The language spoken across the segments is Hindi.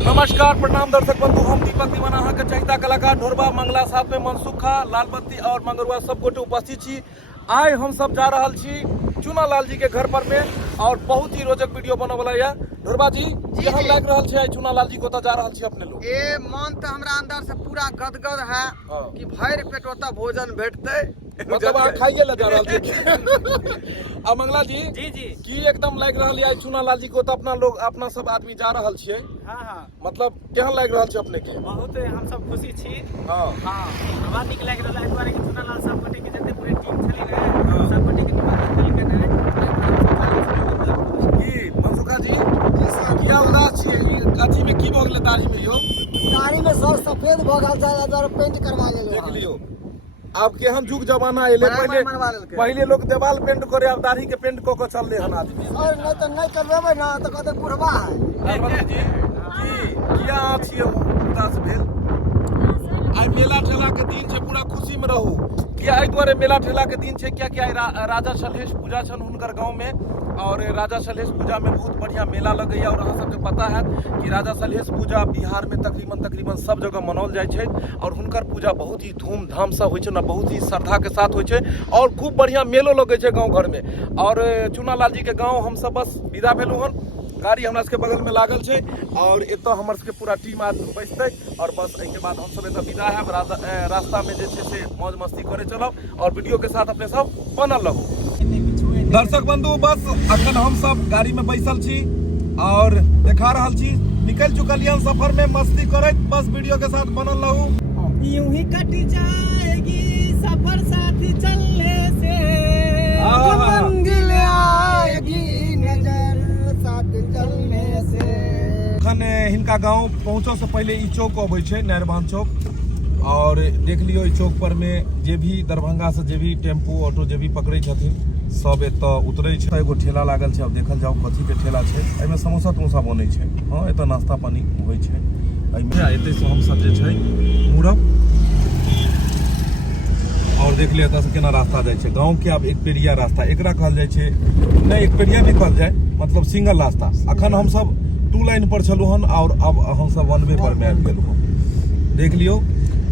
नमस्कार प्रणाम दर्शक बंधु, हम दीपक दीवाना अहाँ के चहिता कलाकार ढोरबा मंगला साथ में मनसुखा लालबत्ती और मंगरुआ सब गोटे उपस्थित छी। आइ हम सब जा रहल छी चूना लाल जी के घर पर में और बहुत ही रोचक वीडियो बनने वाला है। ढोरबा जी केहन लाग रहल छै चूना लाल जी को जा रहल छी अपने लोग? ए मन तो हमरा अंदर से पूरा गदगद है कि भर पेट ओता भोजन भेटते, मतलब आप खाइए ला जा रहल छी। अब मंगला जी जी की एकदम लाग रहल है चूना लाल जी को अपना लोग अपना सब आदमी जा रहल छियै। हाँ मतलब केहन लाग रहल छै अपने के? बहुत हम सब खुशी छी। हाँ हमरा नीक लाग रहल है दुआरे कि चूना लाल सब गोटे के जते पूरे टीम छली रहे सब गोटे के निमंत्रण देल के रहे। की मनसुखा जी किया उदास छियै? अथी में की भ गेलै दाढ़ी में यो? दाढ़ी में सब सफेद भ गेल जा पेंट करवा लेलो। देख लियो अब केहन जुग जमाना एले। पहले लोग देवाल पेंट करे, अब दाढ़ी के पेंट क के चलले हन आदमी। और नहीं तो नहीं करवेबे ना तो कहते बुढ़वा है। लालबत्ती जी की किया छियै उदास भेल? आइ मेला ठेला के दिन छै, पूरा खुशी में रहू। किया एहि दुआरे मेला ठेला के दिन छै? क्या क्या राजा सलहेश पूजा छन हुनकर गांव में, और राजा सलहेश पूजा में बहुत बढ़िया मेला लगैया। और अहाँ सबके पता है कि राजा सलहेश पूजा बिहार में तकरीबन सब जगह मनाओल जाइ छै और हुनकर पूजा बहुत ही धूमधाम से होइ छै ना, बहुत ही श्रद्धा के साथ होइ छै और खूब बढ़िया मेलो लगै छै गाँव घर में। और चूना लाल जी के गाँव हम सब बस विदा भेलू हन, गाड़ी हमरा सबके बगल में लागल छै और एतऽ हमर सबके पूरा टीम आदमी बैसतै और बस एहिके बाद हम सब एतऽ विदा हैब। रास्ता में जे छै से मौज मस्ती करे चलब और वीडियो के साथ अपने सब बनल रहू। दर्शक बंधु बस अखन हम सब गाड़ी में बैसल छी और देखा रहल छी निकल चुकल यन सफर में मस्ती करैत, बस वीडियो के साथ बनल रहू। यूं ही कट जाएगी सफर साथी चलने से, मंजिल आएगी नजर साथ चलने से। अखन हिनका गांव पहुंचो से पहले ई चौक अबै छै, नहरबान चौक। और देख लियो ई चौक पर में जे भी दरभंगा से जे भी टेम्पू ऑटो जे भी पकड़े छथिन सब एतऽ उतरे छै। एगो ठेला लागल छै, अब देखल जाओ कथी के ठेला छै। एहिमे समोसा तमोसा बनै छै। हाँ एतऽ नाश्ता पानी होइ छै। एहिमे एतै से हम सब जे छै मुरब और देख लियो एतऽ से केना रास्ता जाइ छै गाँव के। अब एक पेरिया रास्ता एकरा कहल जाइ छै, नहीं एक पेरिया नहीं कहल जाय, मतलब सिंगल रास्ता। अखन हम सब 2 लाइन पर छलू हन और अब हम सब 1 वे पर में आबि गेलू हन। देख लियो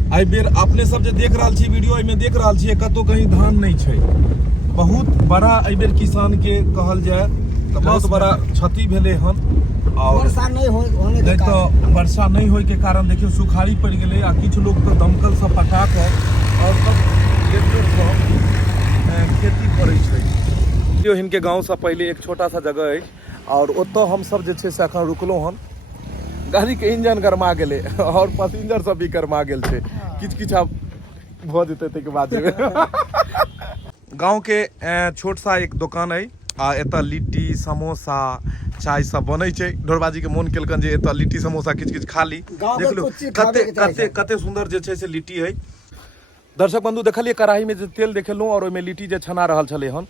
एहि बेर अपने सब जे देख रहल छी वीडियो, एहिमे देख रहल छियै कतौ कहीं धान नहीं छै। बहुत बड़ा एहि बेर किसान के कहल जाय तो बहुत बड़ा क्षति भेले हन। और वर्षा नहीं होने के तो वर्षा नहीं होय के कारण देखियो सुखाड़ी पड़ गेले आ किछु लोग तो दमकल से पटा के और सब खेती करे छै। हिनके गांव से पहले एक छोटा सा जगह है और ओतऽ हम सब जे छै से अखन रुकलो हन। गाड़ी के इंजन गरमा गेले और पैसेंजर सब भी गरमा गेल छै। किछ आब भ जेतै तै के बाद जेबै। गांव के छोट सा एक दुकान है आ एतऽ लिट्टी समोसा चाय सब बनै छै। ढोरबाजी के मोन केलकन जे एतऽ लिट्टी समोसा किछ खा ली। देख लो कते सुंदर जे छै से लिट्टी है। दर्शक बंधु देखलिए कढ़ाई में जे तेल देखेलू और ओइमे लिट्टी जे छना रहल छले हन,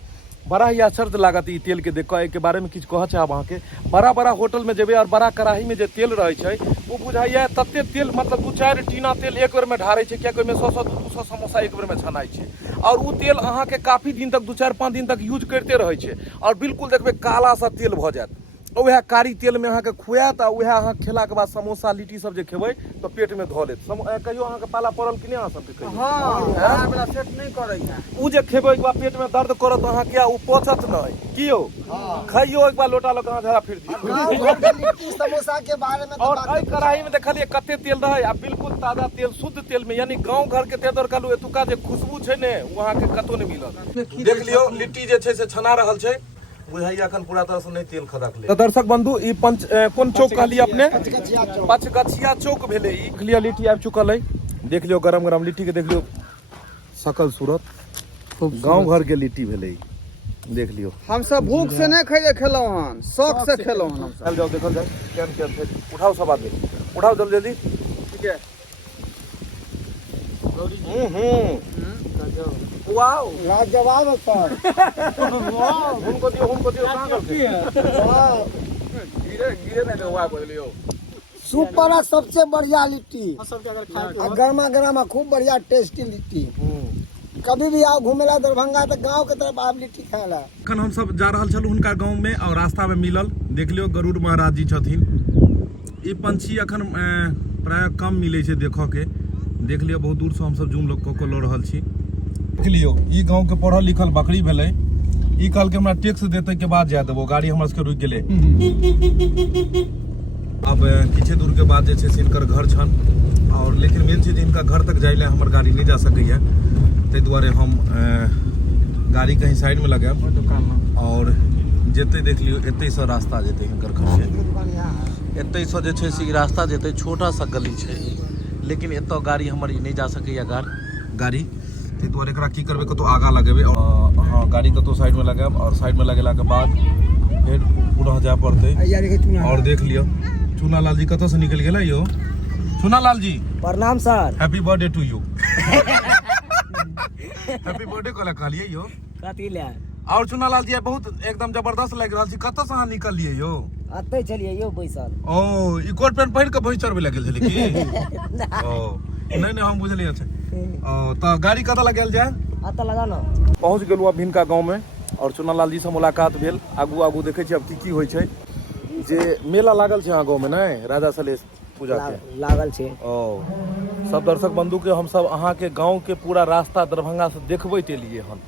बड़ा ही आश्चर्य लागत ई तेल के देख के। के बारे में किछु कह चाहब अहाँ के? बड़ा होटल में जेबे और बड़ा कढ़ाई में जे तेल रहे छै वो बुझाइए तते तेल, मतलब 2-4 टीना तेल एक बेर में ढारे छै, कियाकि ओइमे 100-200 समोसा एक बेर में छनाई छै। और उ तेल अहाँ के काफी दिन तक 2-4-5 दिन तक यूज करते रहे छै और बिल्कुल देखबे काला सा तेल भ जायत। वह कारी तेल में अहाँ के खुआत आ वह अहाँ खेला के बाद समोसा लिट्टी सब जे खेबै तो पेट में धो लेत। कहियो अहाँ के पाला पड़ल कि नहीं अहाँ सब के? कहियो हां वाला सेट नहीं करे है। उ जे खेबै एक बार पेट में दर्द करत अहाँ के, उ पचत नहीं कियो। खाइयो एक बार लोटा लगा झरा फिर दियो। लिट्टी समोसा के बारे में और एहि कढ़ाई में देखलिए कते तेल रहे आ बिल्कुल ताजा तेल, शुद्ध तेल में, यानी गांव घर के तेदर कहलू एतुका जे खुशबू छै ने वहां के कतो नहीं मिलत। देख लियो लिट्टी जे छै से छना रहल छै, बुझाइया अखन पूरा तरह से नहीं तेल खदकले। तो दर्शक बंधु ई कोन चौक कहलिए अपने? पचगछिया चौक भेले ई। देख लियो लिट्टी आबि चुकल है। देख लियो गरम लिट्टी के, देख लियो सकल सूरत, गांव घर के लिट्टी भेले ई। देख लियो हम सब भूख से नहीं खेलो हन, शौक से खेलो हन हम सब। चल जाओ देखल जाए केन उठाओ सब आदमी, उठाओ जल्दी। ठीक है। वाओ लाजवाब है सर। उनको दियो कहां गलती है? वाह गिरे नहीं दो, वाह बोलियो सुपर है, सबसे बढ़िया लिट्टी। गर्मा गर्म खूब बढ़िया टेस्टी लिट्टी। कभी भी आओ घूमेला दरभंगा तो गांव के तरफ आप लिट्टी खाएला। अखन हम सब जा रहल छलू हुनका गांव में और रास्ता में मिलल, देख लियो गरुड़ महाराज जी छथिन ई पंछी अखन प्राय कम मिले छै देखो के। देख लियो बहुत दूर से हम सब जूम लोग को ल रहल छी। देख लियो ई गांव के पढ़ल लिखल बकरी भेलै। ई कल के हमरा टैक्स देते के बाद जाय देबो, गाड़ी हमर सबके रुक गेलै। अब किछे दूर के बाद जे छै से इनकर घर छन, और लेकिन मेन छै जे इनका घर तक जाइले हमर गाड़ी नहीं जा सकैया, ताहि दुआरे हम गाड़ी कहीं साइड में लगाएब और जेते देख लियो एते से रास्ता जेते हिनकर घर से। एते से जे छै से ई रास्ता जेते, छोटा सा गली छै, लेकिन एतो गाड़ी हमर ई नहीं जा सकैया गाड़ी, ताहि दुआरे एकरा की करबे कतो आगा लगेबे। हाँ, गाड़ी कतो साइड में लगाएब और साइड में लगेला के बाद फिर पूरा जाय पड़ते। और देख लियो चूना लाल जी कतो से निकल गेला यो। चूना लाल जी प्रणाम sir. Happy birthday to you. Happy birthday कोला कहलिए यो। कथी ले? और चूना लाल जी बहुत एकदम जबरदस्त लग रहल छी। कतो से अहाँ निकलिए यो? अते चलिए यो बैसल। ओ ई कोट पैंट पहिर के भैंस चरबे लागल छले की? ओ नहीं हम बुझलिए। अच्छा ओ त गाड़ी कतो लगेल जाय? अते लगा ना। पहुंच गेलु अब हिनका गांव में और चूना लाल जी से मुलाकात भेल। आगू देखे छी अब की होय छै। जे मेला लागल छै अहाँ गांव में नै राजा सलेश पूजा के लागल छै। ओ सब दर्शक बंधु के हम सब अहाँ के गांव के पूरा रास्ता दरभंगा से देखबै के लिए हन।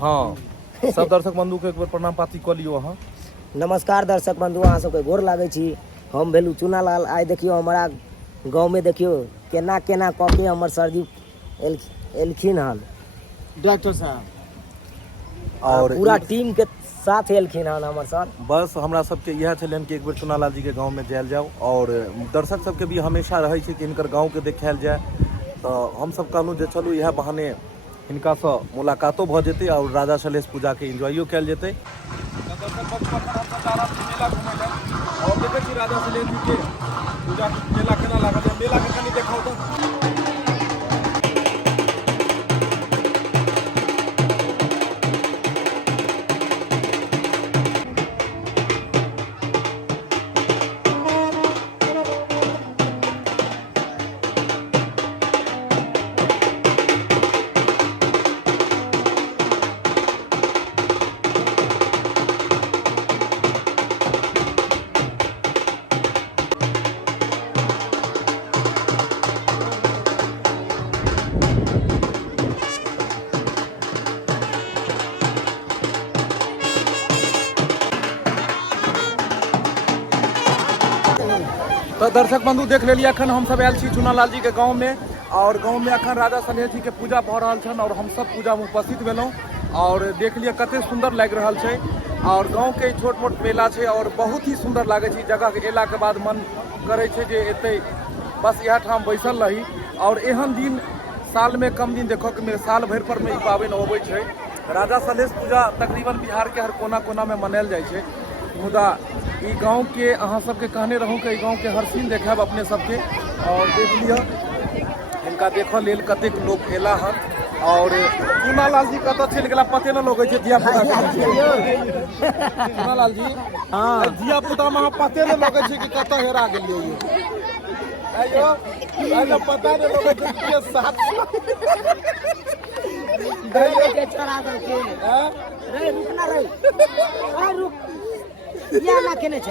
हाँ सब दर्शक बंधु के एक बार प्रणाम पाती क लियो अहाँ। नमस्कार दर्शक बंधु, अहाँ सबके गोर लागै छी। हम भेलू चूना लाल। आइ देखियो हमारा गांव में देखियो केना केना क के हमर सरजी एलखिन हन डॉक्टर साहब और पूरा टीम के साथ एलखिन हन हमर सर। बस हमरा सबके यह छलन कि एक बेर चूना लाल जी के गांव में जायल जाओ और दर्शक सबके भी हमेशा रहे छै कि इनकर गांव के देखायल जाए। तो हम सब कहलू जे चलू यह बहाने हिनका से मुलाकातो भ जेतै और राजा सलेश पूजा के एंजॉयो कैल जेतै। और देखै छी राजा सलेश जी के पूजा के मेला केना लागल है। मेला के कनी देखाउ तो। तो दर्शक बंधु देख लेलिए अखन हम सब आयल छी चूना लाल जी के गांव में, और गांव में अखन राजा सलेश जी के पूजा भ रहल छन और हम सब पूजा में उपस्थित भेलौं। और देख लिया कते सुंदर लग रहल छै। और गांव के छोट मोट मेला छै और बहुत ही सुंदर लागे छै। जगह के एला के बाद मन करे छै जे एते बस यह ठाम बैसल रही। और एहन दिन साल में कम दिन देखो कि मेरे साल भर पर में ई पाबनि अबै छै। राजा सलेश पूजा तकरीबन बिहार के हर कोना कोना में मनायल जाइ छै। मुदा ई गांव के अहाँ सबके कहने रहूँ कि गांव के हर सीन देखाब अपने सबके। और देख लिया इनका देखो लेल कतेक लोग एला हन। और चूना लाल जी कतऽ चल गेला पते न लगे छै। धिया पुता चूना लाल जी धिया पुता में पते न लगे छै कि कतऽ हेरा गेलियै यो। आयो आयो पता न लगे छै कि साथ दैले के चढ़ा दे के रे रुक ना रे आ रुक या ना केने छ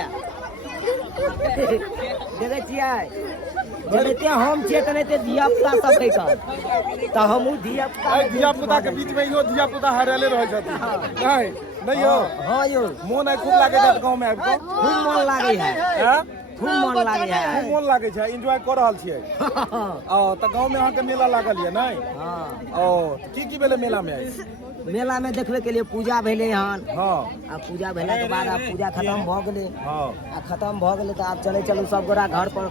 देखे छियै जते हम छियै तने धिया पुता सब कहि कह त हमहू धिया पुता के बीच में इहो धिया पुता हरेले रहे छथिन। नहीं नहीं हो। हां यो मोन आई खूब लागे छै गांव में आबि के। खूब मन लागे है। खूब मन लागे है। खूब मन लागे छै। एंजॉय कर रहल छियै। ओ त गांव में अहाँ के मेला लागल ये नहीं? हां। ओ की भेले मेला में? मेला में देखबे के लिए पूजा भेले हन। हां। आ पूजा भेला के बाद अब पूजा खत्म भ गेले। हां। आ खत्म भ गेले त आब चलू सब गोरा घर पर।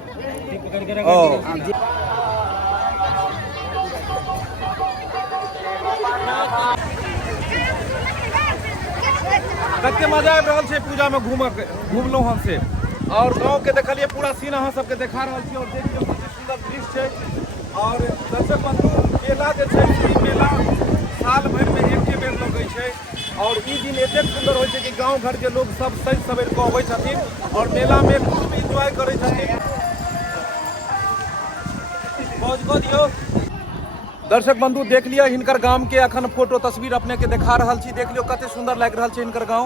कते मजा आबि रहल छै पूजा में घूमलौं हम से। और गांव के देखलिए पूरा सीन अहाँ सबके देखा रहल छी। और देखियो कते सुंदर दृश्य छै। और दर्शक बंधु मेला जे छै ई मेला साल भर में एके बेर लगै छै। और ई दिन एतेक सुंदर होइ छै कि गांव घर के लोग सब सज सवेर के अबै छथिन और मेला में खूब एंजॉय करै छथिन। पहुँच को दियो दर्शक बंधु देख लिया हिनकर गांव के अखन फोटो तस्वीर अपने के देखा रहल छी। देख लियो कते सुंदर लग रहल छै हिनकर गांव।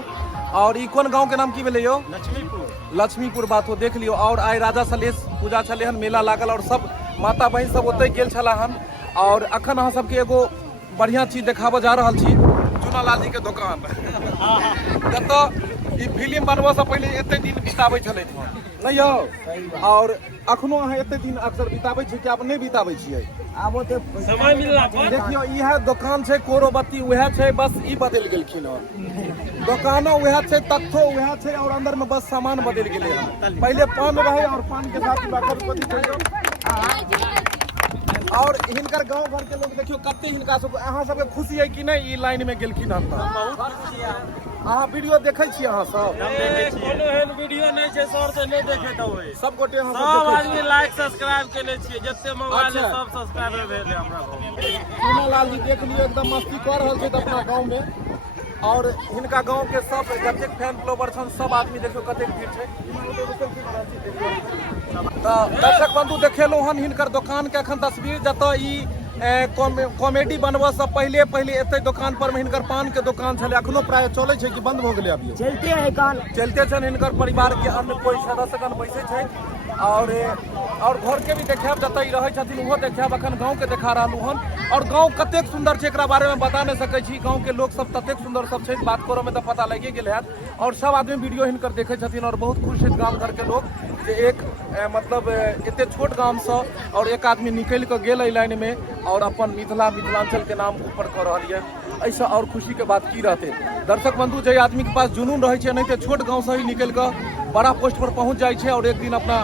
और ई कोन गांव के नाम की भेलै यो? लक्ष्मीपुर। लक्ष्मीपुर बात हो देख लियो। और आइ राजा सलेश पूजा छलै हन, मेला लागल और सब माता बहन सब ओतै गेल छला हन। और अखन अहाँ सबके एगो बढ़िया चीज देखाबऽ जा रहल छी, चूना लाल जी के दुकान जतऽ ई फिल्म बनबऽ से पहिले एते दिन बिताबै छलै नहीं यौ। और अखनो अहाँ एते दिन अक्सर बिताबै छी कि आब नहि बिताबै छियै? आब ओते समय मिलला पर देखियो इएह दुकान छै, कोरोबत्ती उएह छै, बस ई बदलि गेलखिन हँ। दुकानो उएह छै, तख्तो उएह छै, और अंदर में बस सामान बदलि गेलै हँ। पहिले पान रहे और पान के साथ और हिनकर गांव घर के लोग देखियो कते हिनका सब अहाँ सबके खुशी है कि नहीं ई लाइन में गेलखिन हन? बहुत खुशी है। अहाँ वीडियो देखै छी अहाँ सब? कोनो एहन वीडियो नहि छै सर से नहि देखे त होय। सब गोटे अहाँ सब आदमी लाइक सब्सक्राइब केले छियै, जत्ते मोबाइल है सब सब्सक्राइबर भेले हमरा गांव। चूना लाल जी देख लियो एकदम मस्ती कर रहल छै अपना गांव में। और हिनका गांव के सब जतेक फैन फॉलोवर छन सब आदमी देखियो कतेक भीड़ छै। दर्शक बंधु देखेलहुँ हन हिनकर दुकान के अखन तस्वीर, जतऽ ई कॉमेडी बनबऽ से पहिले पहिले एते दुकान पर में हिनकर पान के दुकान छलै, अखनो प्राय चलै छै कि बंद भऽ गेलै अभी? चलते है कान, चलते छन। हिनकर परिवार के अन्य कोई सदस्यगण बैसे छै। और घर के भी देखाब जतऽ ई रहै छथिन ओहो देखाब। अखन गाँव के देखा रहलहुँ हन। और गाँव कतेक सुंदर छै एकरा बारे में बता नहीं सकै छी। गाँव के लोग सब ततेक सुंदर सब छै, बात करऽ में तो पता लगे गेल हैत। और सब आदमी वीडियो हिनकर देखै छथिन और बहुत खुश छै गाँव घर के लोग जे एक मतलब एते छोट गाँव से और एक आदमी निकल के गेल एहि लाइन में और अपन मिथिलांचल के नाम ऊपर कर रहल है। ऐसा और खुशी के बात की रहते? दर्शक बंधु जे आदमी के पास जुनून रहे छै, नहीं तो छोट गाँव से ही निकल कर बड़ा पोस्ट पर पहुंच जाए छै और एक दिन अपना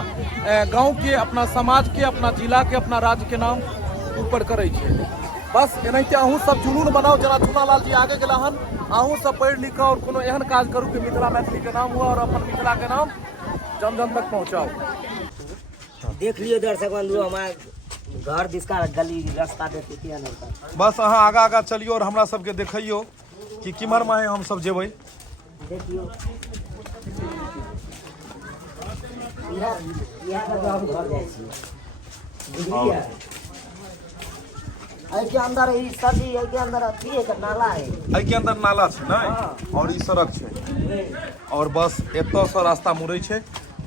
गाँव के, अपना समाज के, अपना जिला के, अपना राज्य के नाम ऊपर करे छै। बस एनाहिते अहूँ सब जुनून बनाओ, जना चूना लाल जी आगे गेला हन, अहूँ सब पढ़ लिख और कोनो एहन काज करू कि मिथिला मैथिली के नाम हुआ और अपन मिथिला के नाम जन जन तक पहुँचाओ। देख लियो दर्शक बंधु हमार घर दिसका गली रास्ता देखिए ना। बस अहाँ आगा आगा चलियो और हमरा सबके देखियो कि किमर माहे हम सब जेबै। देखियो यहाँ पर हम घर जाए छी, बुझलिए? के अंदर ई सदी है, के अंदर अथी है, नाला है, एहि के अंदर नाला छै नै और ई सड़क छै। और बस एतऽ से रास्ता मुड़ै छै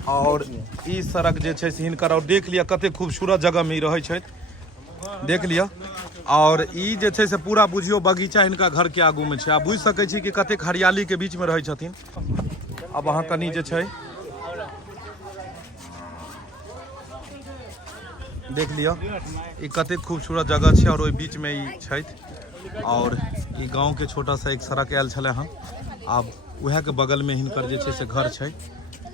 और ई सड़क जे छै से हिनकर। और देख लिअ कते खूबसूरत जगह में ई रहै छै, देख लिअ। और ई जे छै से पूरा बुझियो बगीचा हिनका घर के आगू में छै। आप बुझि सकै छी कि कतेक हरियाली के बीच में रहै छथिन। अब अहाँ कनी जे छै देख लिअ ई कतेक खूबसूरत जगह छै और ओहि बीच में ई छथि। और ई गाँव के छोटा सा एक सड़क आयल छलै हँ, आब उएह के बगल में हिनकर जे छै से घर छै।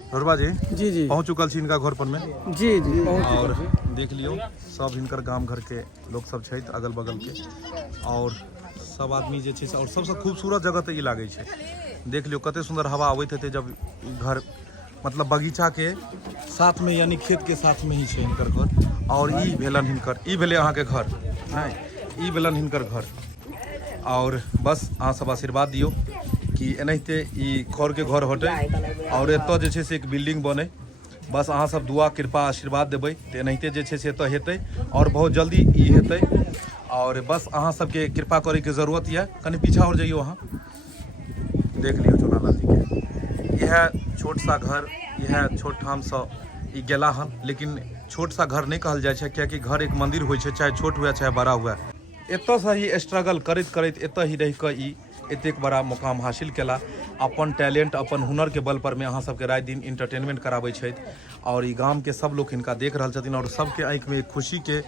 ढोरबा जी जी पहुँच चुकल छी हिनका घर पर में? जी जी। और देख लियो सब हिनकर गाम घर के लोग सब छथि अगल बगल के। और सब आदमी जे छै से और सबसे खूबसूरत जगह तो ई लागे छै। देख लियो कते सुंदर हवा आबैत हेतै जब घर मतलब बगीचा के साथ में यानी खेत के साथ में ही छै हिनकर घर। और ई भेलन हिनकर, ई भेलै अहाँके घर नहीं, ई भेलन हिनकर घर। और बस अहाँ सब आशीर्वाद दियो कि एनाहिते ई खर के घर हटे और एतऽ जे छै से एक बिल्डिंग बने। बस अहाँ सब दुआ कृपा आशीर्वाद देबै तऽ एनाहिते जे छै से एतऽ हेतै और बहुत जल्दी ई हेतै। और बस अहाँ सबके कृपा करे के जरूरत है। कनी पीछा और जाइयो अहाँ, देख लियो चूना लाल जी के यह छोट सा घर, यह छोट ठाम से ई गेला हन। लेकिन छोट सा घर नहीं कहल जाए छै, कियाकि घर एक मंदिर होइ छै, चाहे छोट हुए चाहे बड़ा हुए। एतऽ से ही स्ट्रगल करैत करैत एतऽ ही रह कऽ ई एतेक बड़ा मुकाम हासिल केला। अपन टैलेंट अपन हुनर के बल पर में अहाँ सबके रात दिन इंटरटेनमेंट कराबै छथि। और ई गाम के सब लोग हिनका देख रहल छथिन और सबके आँखि में खुशी के,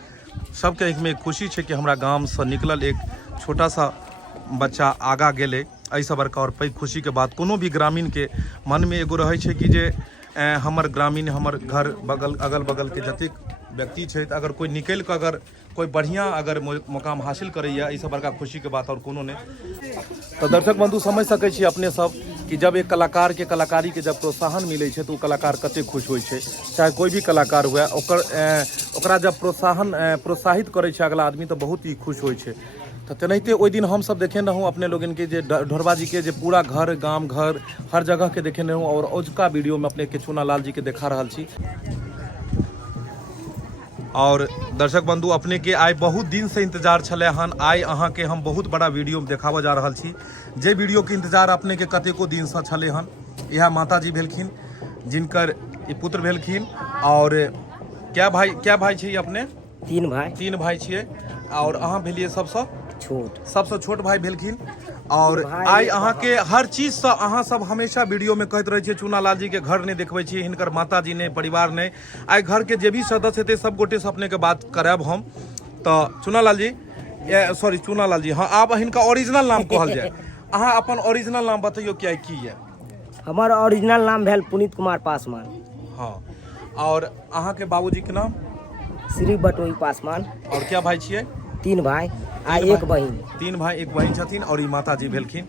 सबके आँखि में खुशी छै कि हमरा गाम से निकलल एक छोटा सा बच्चा आगा गेलै। एहिसँ बड़का और पैघ खुशी के बात कोनो भी ग्रामीण के मन में एगो रहै छै कि जे हमर ग्रामीण, हमर घर बगल अगल बगल के जतेक व्यक्ति छै, अगर कोई निकल के अगर कोई बढ़िया अगर मुकाम हासिल करैया, एहिसँ बड़का खुशी के बात और कोनो नहीं। तो दर्शक बंधु समझ सकै छी अपने सब कि जब एक कलाकार के कलाकारी के जब प्रोत्साहन मिले छै तो कलाकार कते खुश होइ छै। चाहे कोई भी कलाकार हुए ओकरा जब प्रोत्साहित करे छै अगला आदमी तो बहुत ही खुश होइ छै। तो तेनाहिते ओहि दिन हम सब देखे रहूँ अपने लोगन के जे ढोरबा जी के जे पूरा घर गाम घर हर जगह के देखे रहूँ। और ओजका वीडियो में अपने के चूना लाल जी के देखा रहल छी। और दर्शक बंधु अपने के आइ बहुत दिन से इंतजार छले हन, आइ अहाँ के हम बहुत बड़ा वीडियो देखाबऽ जा रहल छी। जे वीडियो के इंतजार अपने के कतेको दिन से छले हन। यह माता जी भेलखिन जिनकर ई पुत्र भेलखिन। और क्या भाई छै अपने? 3 भाई छियै और अहाँ भेलियै सबसँ छोट भाई भेलखिन। और आइ अहाँके हर चीज से अहाँ सब हमेशा वीडियो में कहते रहे छियै चूना लाल जी के घर नहीं देखबै छियै, हिनकर माता जी ने परिवार नहीं। आइ घर के जे भी सदस्य हेतै सब गोटे से अपने के बात करब हम। तो चूना लाल जी हाँ आप हिनका ओरिजिनल नाम कहल जाए, अहाँ अपन ओरिजिनल नाम बतैयो क्या की है? हमार ओरिजिनल नाम भेल पुनीत कुमार पासवान। हाँ और अहाँ के बाबूजी के नाम? श्री बटोई पासवान। और क्या भाई छियै? 3 भाई आ 1 बहिन। 3 भाई 1 बहिन छथिन और ई माता जी भेलखिन।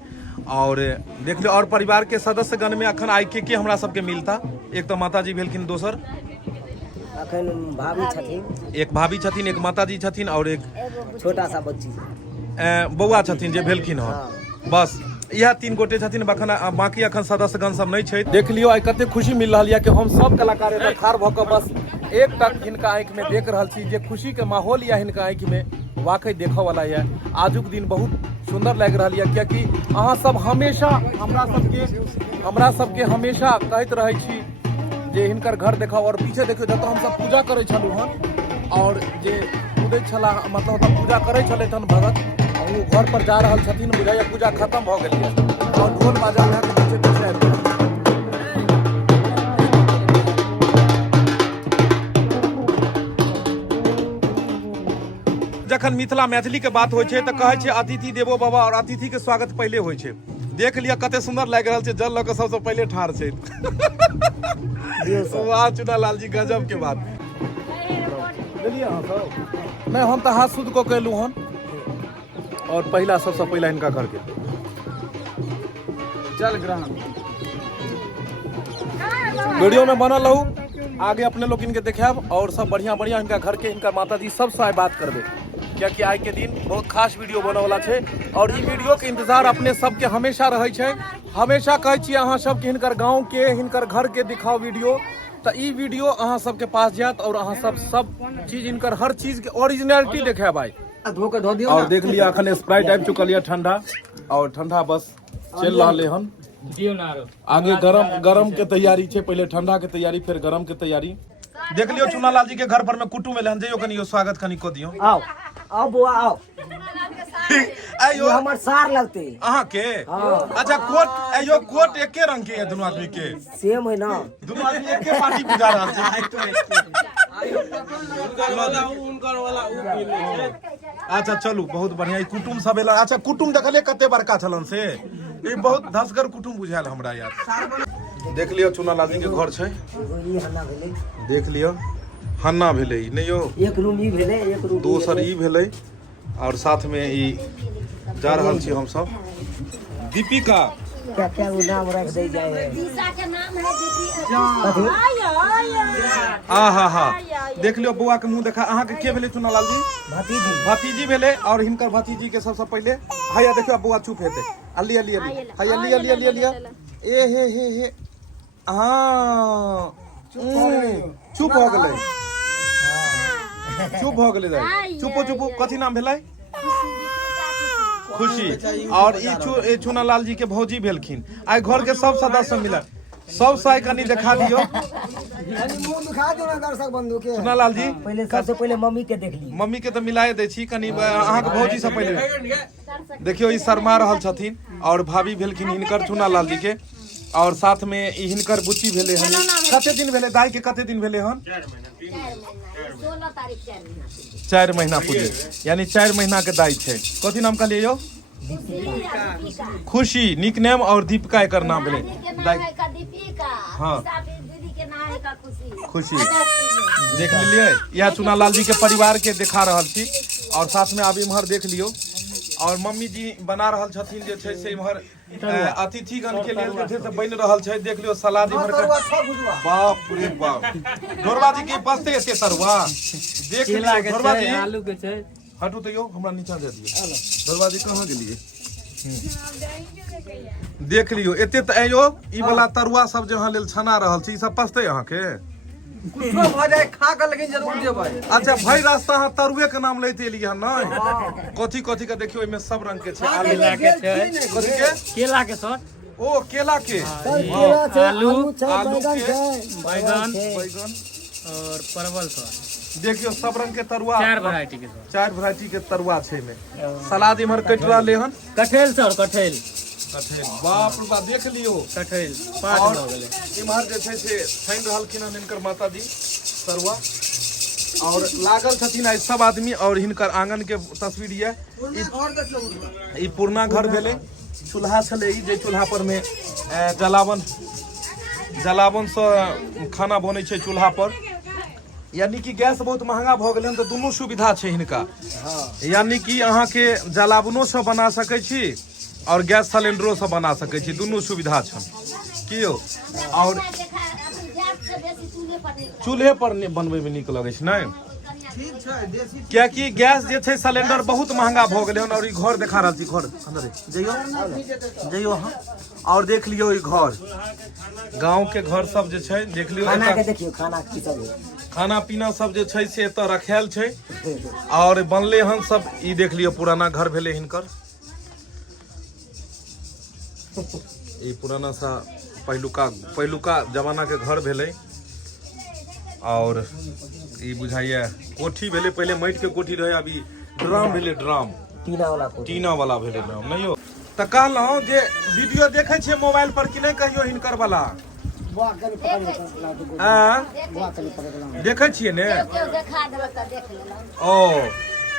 और देख लो और परिवार के सदस्य गण में अखन आइ के हमरा सबके मिलता? एक तो माता जी भेलखिन, दोसर अखन भाभी छथिन, एक भाभी छथिन, एक माता जी छथिन और एक छोटा सा बच्ची बौआ छथिन जे भेलखिन हँ। बस यह 3 गोटे छथिन, बाकी अखन सदस्य गण सब नहीं छै। देख लियो आइ कते खुशी मिल रहा है कि हम सब कलाकार एतऽ ठाढ़ भऽ कऽ बस एकटक हिनका आँखि में देख रहल छी जे खुशी के माहौल या हिनका आँखि में वाकई देखऽ वाला है। आजुक दिन बहुत सुंदर लग रहा है कियाकि अहाँ सब हमेशा हमरा सबके हमेशा कहते रहे छी जे हिनकर घर देखाओ। और पीछे देखियो जतऽ हम सब पूजा करे छलु हन और जे उदै छला मतलब ओतऽ पूजा करे छलै हन भगत, वो घर पर जा रहल छथिन, बुझाइया पूजा खत्म भऽ गेल है और ढोल बाजा वहाँ के पीछे पीछे आबि गेल। जखन मिथिला मैथिली के बात होइ छै तऽ कहै छै अतिथि देवो भव और अतिथि के स्वागत पहले होइ छै। देख लिया कते सुंदर लागि रहल छै, जल लऽ कऽ सबसँ पहले ठाढ़ छै। वाह चूना लाल जी गजब के बात। मैं हम तो हाथ शुद्ध को कहलू हन और पहला सबसे पहला इनका घर के जल ग्रहण वीडियो में बनल रहू, आगे अपने लोग इनके देखाब और सब बढ़िया इनका घर के इनका माता जी सबसे आइ बात करबे कियाकि आइ के दिन बहुत खास वीडियो बने वाला छै। और ई वीडियो के इंतजार अपने सबके हमेशा रहे छै। हमेशा कहै छी अहाँ सबके हिनकर गाँव के हिनकर घर के दिखाओ वीडियो, तो ई वीडियो अहाँ सबके पास जात और अहाँ सब चीज इनकर हर चीज के ओरिजिनलिटी देखाब आइ। और देख लिया अखन स्प्राइट आबि चुकल है ठंडा और ठंडा बस चल रहा है हन। आगे गरम के तैयारी छै, पहले ठंडा के तैयारी फिर गरम के तैयारी। देख लियो चूना लाल जी के घर पर में कुटुम एलहन, जइयो कनियो स्वागत कनि को दियो। आओ बुआ आओ। आइयो हमर सार लगते अहाँ के? अच्छा कोट आइयो कोट एके रंग के है दोनों आदमी के? सेम है ना, दोनों आदमी एके पार्टी बुझा रहल छै। अच्छा चलू बहुत बढ़िया। ई कुटुम सब एला। अच्छा कुटुम देखलिए कते बड़का छलन से, ई बहुत धसगर कुटुम बुझायल हमरा यार। देख लियो चूना लाल जी के घर छै, देख लियो हन्ना भेलै नहीं यो, एक रूम ई भेलै, एक रूम दोसर ई भेलै और साथ में ई जा रहल छी हम सब दीपिका। क्या वो नाम रख दे जाए, दीसा के नाम है दीदी। हा देख लियो बउआ के मुंह देखा। अहाँ के के भेलै चूना लाल जी? भतीजी भेलै और हिनकर भतीजी के सबसे पहले हैया देखियो बउआ चुप हेतै। अली ए हे हाँ चुप हो गेलै, चुप हो गेलै। चुपो कथी नाम भेलै? खुशी। और ई चूना लाल जी के भौजी भेलखिन। आइ घर के सब सदस्य मिलल, सब साइ कनी देखा दियो। दर्शक बंधु के चूना लाल जी पहले सबसे पहले मम्मी के देख ली। मम्मी के तो मिलाए दै छी कनी, अहाँ के भौजी से पहले देखियो ई शर्मा रहल छथिन और भाभी भेलखिन हिनकर चूना लाल जी के। और साथ में ई हिनकर बुच्ची भेले हन। कते दिन भेले दाई के? कते दिन भेले हन? 16 तारीख 4 महीना पूरे, यानी 4 महीना के दाई छै। कथी नाम कहलिए यो? खुशी निक नेम और दीपिका एकर नाम भेले। हाँ खुशी देख लिये। यह चूना लाल जी के परिवार के दिखा रहल छी। और साथ में अब इम्हर देख लियो और मम्मी जी बना रहल छथिन जे छै से इम्हर अतिथिगण के लेल जे छै से बनि रहल छै। देख लियो सलाद इम्हर के, बाप रे बाप। ढोरबा जी के बसते एते तरुआ देख लियो। ढोरबा जी आलू के छै, हटू तो यो हमरा नीचा दे दियो। ढोरबा जी कहां गेलिए? देख लियो एते त आयो ई वाला तरुआ सब जे अहाँ लेल छना रहल छी, ई सब पसते अहाँ के कुछो भ जाए खा के लेकिन जरूर जेबै। अच्छा भाई रास्ता अहाँ तरुए के नाम लैते एलिए हन न? कथी के देखियो एमे सब रंग के छै। आलू के छै, कथी के? केला के सर ओ केला के आलू आलू के बैगन बैगन और परवल सर देखियो सब रंग के तरुआ 4 वैरायटी के सर 4 वैरायटी के तरुआ छै में सलाद इम्हर कटि रहले हन कठेल सर कठेल कठेल बाप रे बाप देख लियो कठेल 5 और हो गेलै इम्हर जे छै से छानि रहलखिन हन हिनकर माताजी तरुआ और लागल छथिन आई सब आदमी और हिनकर आंगन के तस्वीर ये ई पुरना घर भेले चूल्हा छले ई जे चूल्हा पर में जलावन से खाना बनै छै चूल्हा पर यानी कि गैस बहुत महंगा भ गेलै तो दुनू सुविधा छै हिनका यानी कि अहाँ के जलावनो से बना सकै छी और गैस सिलेंडरो से बना सकै छी दुनू सुविधा छन की यौ और चूल्हे पर बनबै में नीक लगै छै नै कियाकि गैस जे छै सिलेंडर बहुत महंगा भ गेलै हन और ई घर देखा रहल छी घर अंदर जइयो अहाँ और देख लियो ई घर गांव के घर सब जे छै देख लियो खाना के देखियो खाना की सब खाना पीना सब जे छै से एतऽ रखायल छै और बनले हन सब ई देख लियो पुराना घर भेले हिनकर ई पुराना सा पहिलुका जमाना के घर भेले और ई बुझाइए कोठी भेले पहले माटि के कोठी रहे अभी ड्राम भेले ड्राम टीना वाला भेले ड्राम नहीं हो त कहलहुं जे वीडियो देखे छियै मोबाइल पर कि नहीं कहियो हिनकर वाला देखे छियै ने ओ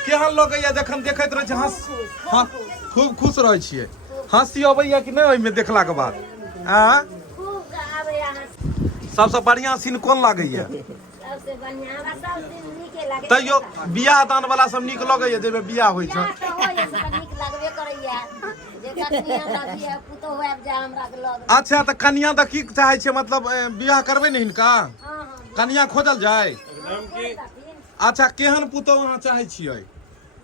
केहन लगैया जखन देखैत रहे छै हाँ खूब खुश रहे छियै हंसी अबैया कि नहीं ओहिमे देखला के बाद सबसे बढ़िया सीन कोन लागैया तैयो बियाह दान वाला सब नीक लगैया जेमे बियाह होइ छै अच्छा तो कनिया तो की चाहे छे मतलब बियाह करबे ने हिनका कनिया खोजल जाए अच्छा केहन पुतौह अहाँ चाहे छियै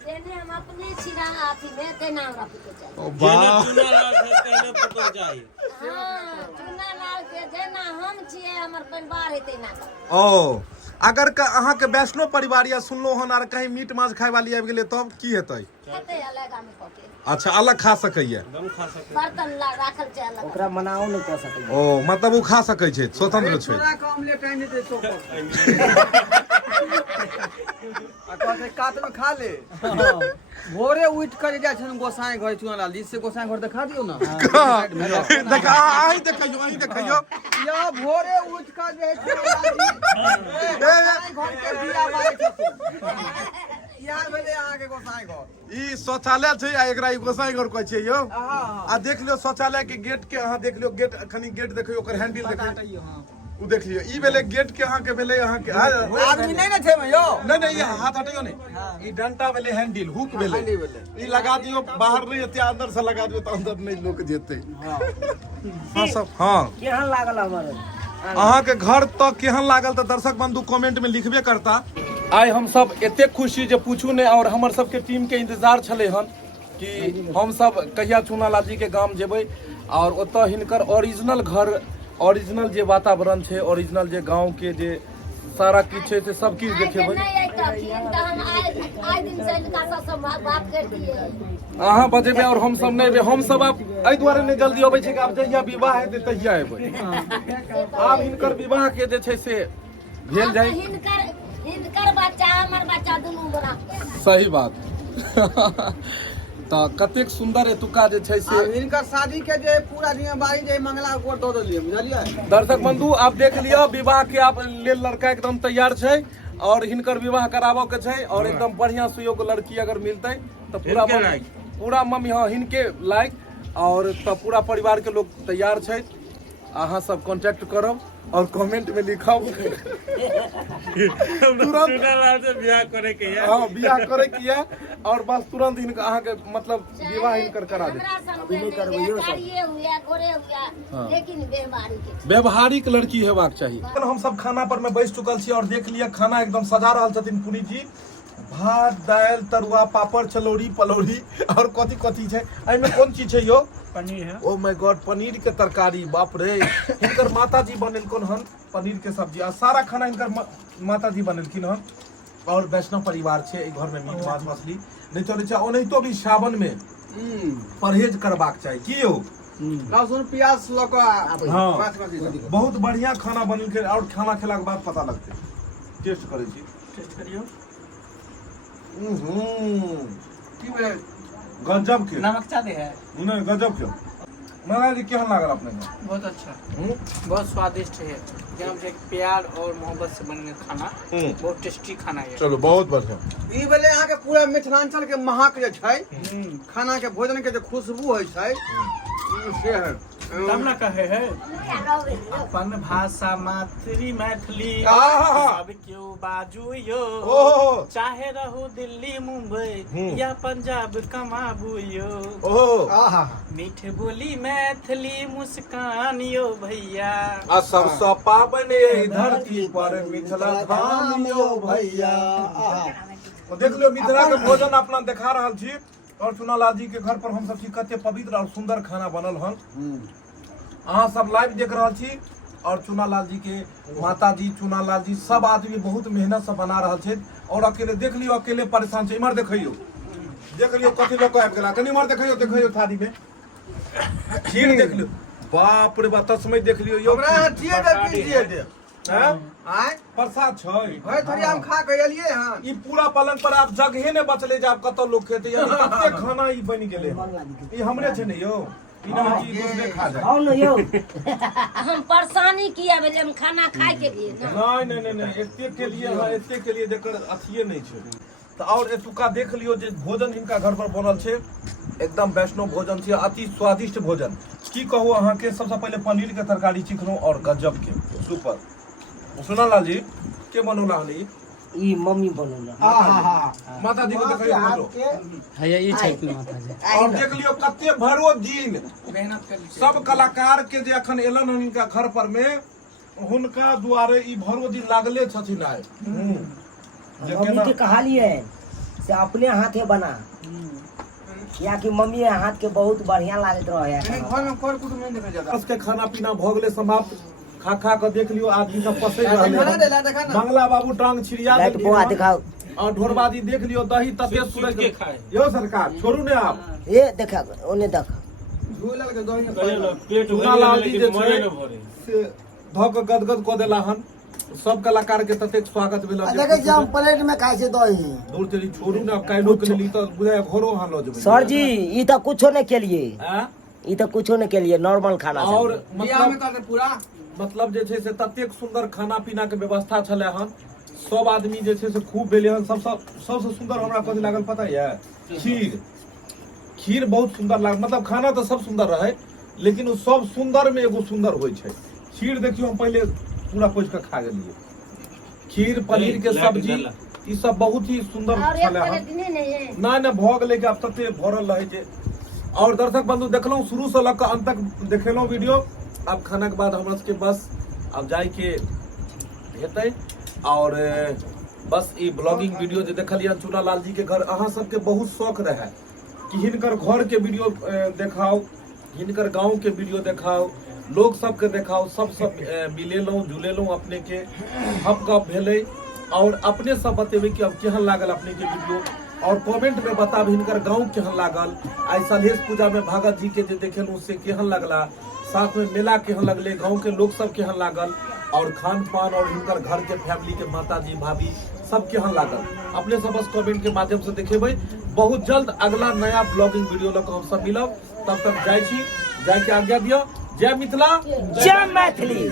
हम अपने छिरा अथी में तेना हमरा पुतो चाहिए ओ वाह चुना लाल के जेना हम छिए हमर परिवार है तेना ओ अगर अहाँ के वैष्णव परिवार या सुनलो हन आर कहीं मीट माछ खाय वाली आबि गेलै तब की हेतै खेते अलग में पके अच्छा अलग खा सकैया बर्तन राखल छै अलग ओकरा मनाओ नहीं कर सकै ओ मतलब वो खा सकै छै स्वतंत्र छै थोड़ा कम ले कहीं नहीं दे तो कहते कात में खा ले भोरे उठ कर जाय छन गोसाई घर चुना लाल से गोसाई घर दिखा दियो ना देखा आही देखियो या भोरे उठ कर जे गोसाई घर के दिया मारे छथिन यार भेले अहाँ के गोसाई घर ई शौचालय छै आ एकरा ई गोसाई घर कहै छै यौ आ देख लियो शौचालय के गेट के अहाँ देख लियो गेट खनी गेट देखियो ओकर हैंडल देखियो उ देख लियो ई भेले गेट के अहाँ के भेले अहाँ के आदमी नहीं ना थे में यो नहीं ये हाथ हटियो नहीं ई डंटा भेले हैंडल हुक भेले ई लगा दियो बाहर नहीं एते अंदर से लगा दियो त अंदर नहीं लोग जेते हां सब हां केहन लागल हमर अहाँ के घर तो केहन लागल तो दर्शक बंधु कमेंट में लिखबे करता आइ हम सब एते खुशी जे पूछू ने और हमर सब के टीम के इंतजार छले हन कि हम सब कहिया चुनालाल जी के गांव जेबै और ओतऽ हिनकर ओरिजिनल घर ओरिजिनल जे वातावरण छै ओरिजिनल जे गांव के जे सारा किछ छै से सब किछ देखेबै अहाँ बजेबै और हम सब नहीं हम सब आब एहि दुआरे नहीं जल्दी अबै छै कि आब जहिया विवाह हेतै तहिया एबै आब हिनकर विवाह के जे छै से भेल जाय हिनकर बच्चा हमर बच्चा दुनू बराबर सही बात तो कतेक सुंदर एतुका जे छै से इनका शादी के जे पूरा जिम्मेवारी जे मंगला को दो दिलिए बुझलिए दर्शक बंधु आप देख लियो विवाह के आप लेल लड़का एकदम तैयार छै और हिनकर विवाह कराबो के छै और एकदम बढ़िया सुयोग्य लड़की अगर मिलते तो पूरा मम्मी हाँ हिनके लायक और तो पूरा परिवार के लोग तैयार छै अहाँ सब कांटेक्ट करब और कमेंट में लिखाओ तुरंत बियाह करे के है हाँ बियाह करे के है और बस तुरंत इनका अहाँ के मतलब विवाह इनकर करा दे अभी नहीं करबैयो लेकिन व्यवहारिक लड़की हेबाक चाहिए हम सब खाना पर में बैठ चुकल छी और देख लिया खाना एकदम सजा रहल छथिन पुनी जी भात दाल तरुआ पापड़ चलौड़ी पलौड़ी और कथी कथी छै एमे कोन चीज छै यो पनीर है ओ माय गॉड पनीर के तरकारी बाप रे हिनकर माताजी बनेलकोन हन पनीर के सब्जी आ सारा खाना हिनकर माताजी बनेलखिन हन और वैष्णव परिवार छै ई घर में मीट माछ मछली नहीं चले छै ओनाहितो भी सावन में परहेज करबाक चाही की यौ लहसुन प्याज लऽ कऽ हाँ बासमती सब। बहुत बढ़िया खाना बनल के और खाना खेला के बाद पता लगते टेस्ट करे छी टेस्ट करियो। की भेलै? गजब के नमक ज्यादा है। नहीं गजब के महाराज जी केहन लागल अपने के? बहुत अच्छा, बहुत स्वादिष्ट है। एकदम से प्यार और मोहब्बत से बनने खाना, बहुत टेस्टी खाना है। चलो बहुत बढ़िया। ई भेलै अहाँके पूरा मिथिलांचल के महक जे छै खाना के भोजन के जे खुशबू होइ छै से है। तब ना कहे है अपन भाषा मातृ मैथिली आहा। सब क्यों बाजू यो, ओहो चाहे रहो दिल्ली मुंबई या पंजाब कमाबू यो। ओहो मीठ बोली मैथिली मुस्कान यो भैया। आ सबसे पावन एहि धरती पर मिथिला धाम यो भैया। तो देख लियो मिथिला के भोजन अपना देखा रहल छी और चुनालाल जी के घर पर हम सब छी कते पवित्र और सुंदर खाना बनल हन। अहाँ सब लाइव देख रहल छी और चुनालाल जी के माता जी चुनालाल जी सब आदमी बहुत मेहनत से बना रहल छै और अकेले देख लियो अकेले परेशान छै। इमहर देखियो देख लियो कथी लोग आबि गेला कनी इमहर देखियो थाली में खीर देख लियो बाप रे बाप तस्मै देख लियो यो हमरा यहाँ जिए दे की जिए दे हैं आय प्रसाद छै भाई थोड़ी हम खा के एलिए हां। ई पूरा पलंग पर आप जगहे ने बचले जे आप कत लोग खेते यानी कते खाना ई बन गेले ई हमरे छै ने यो ई ना जी दूसरे खा जाए। आओ न यो हम परेशानी किया भेले हम खाना खाए के लिए ना। नहीं एते के लिए हां एते के लिए जेकर अथिए नहीं छै। तो और एतुका देख लियो जे भोजन हिनका घर पर बनल छै एकदम वैष्णव भोजन छै अति स्वादिष्ट भोजन। की कहू अहाँ के सबसे पहले पनीर के तरकारी चिकनो और गजब के सुपर। सुनालाल जी के बनौला हनी ई मम्मी बनौला। माता जी को देखियो फोटो है ये छठ माता जी। और देख लियो कते भरो दिन मेहनत कर ली सब कलाकार के जे अखन एलन हन इनका घर पर में हुनका दुआरे ई भरो दिन लागले छथिन आय। जे मम्मी केना के कहलिए से अपने हाथे बना या कि मम्मी हाथ के बहुत बढ़िया लागत रहे नहीं घर में कोई कुछ नहीं देखा जाता। बस के खाना पीना भ गेले समाप्त। खा खा के देख लियो आदमी सब पसै रहले देखा हन। ना देखा ना मंगला बाबू टांग छिड़िया लाइट देलखिन बुआ हन। दिखाओ और ढोरबाजी देख लियो दही तते सूरज के खाए। यो सरकार छोड़ू ने आप ए देखा ओने देख झोला के दही में पेट चुनालाल जी जे छै से ध के गदगद क देला हन। सब कलाकार के ततेक स्वागत भेल देखे जे हम प्लेट में खाइ छै दही। दूर तेरी छोड़ू ना काइलो के लेली त बुझाय घरो हां ल जेबै। सर जी ई त कुछो नहीं केलिए हैं? ई त कुछो नहीं केलिए नॉर्मल खाना छै। और बियाह में करते पूरा मतलब जे छै से ततेक सुंदर खाना पीना के व्यवस्था छले हन। सब आदमी जे छै से खूब भेले हन। सबसे सुंदर हमरा कथी लागल पता है खीर बहुत सुंदर लाग मतलब खाना तो सब सुंदर रहे लेकिन उ सब सुंदर में एगो सुंदर होय छै। खीर देखियो हम पहले पूरा पोछ के खा गेलिए। खीर पनीर के सब्जी ई सब बहुत ही सुंदर और एक छले हन। प्लेट नहीं है ना भ गेले कि अब तते भरल रहे छै। और दर्शक बंधु देखलौं शुरू से लग के अंत तक देखेलौं वीडियो। अब खाना के बाद हमरा सबके बस अब जाय के हेतै और बस ई ब्लॉगिंग वीडियो जे देखलिए चुनालाल जी के घर अहाँ सबके बहुत शौक रहे कि हिनकर घर के वीडियो देखाओ हिनकर गांव के वीडियो देखाओ लोग सबके देखाओ सब मिलेलौं जुलेलौं अपने के हम गप भेलै और अपने सब बतेबै कि अब केहन लागल अपने के वीडियो और कमेंट में बताब हिनकर गांव केहन लागल। आई सलहेश पूजा में भगत जी के जे देखेलौं से केहन लगला साथ में मेला केहन लगले गांव के लोग सब केहन लागल और खान पान और हिनकर घर के फैमिली के माता जी भाभी सब केहन लागल अपने सब बस कमेंट के माध्यम से देखेबै। बहुत जल्द अगला नया ब्लॉगिंग वीडियो लग हम सब मिलब। तब तक जाय के आज्ञा दियो। जय मिथिला जय मैथिली।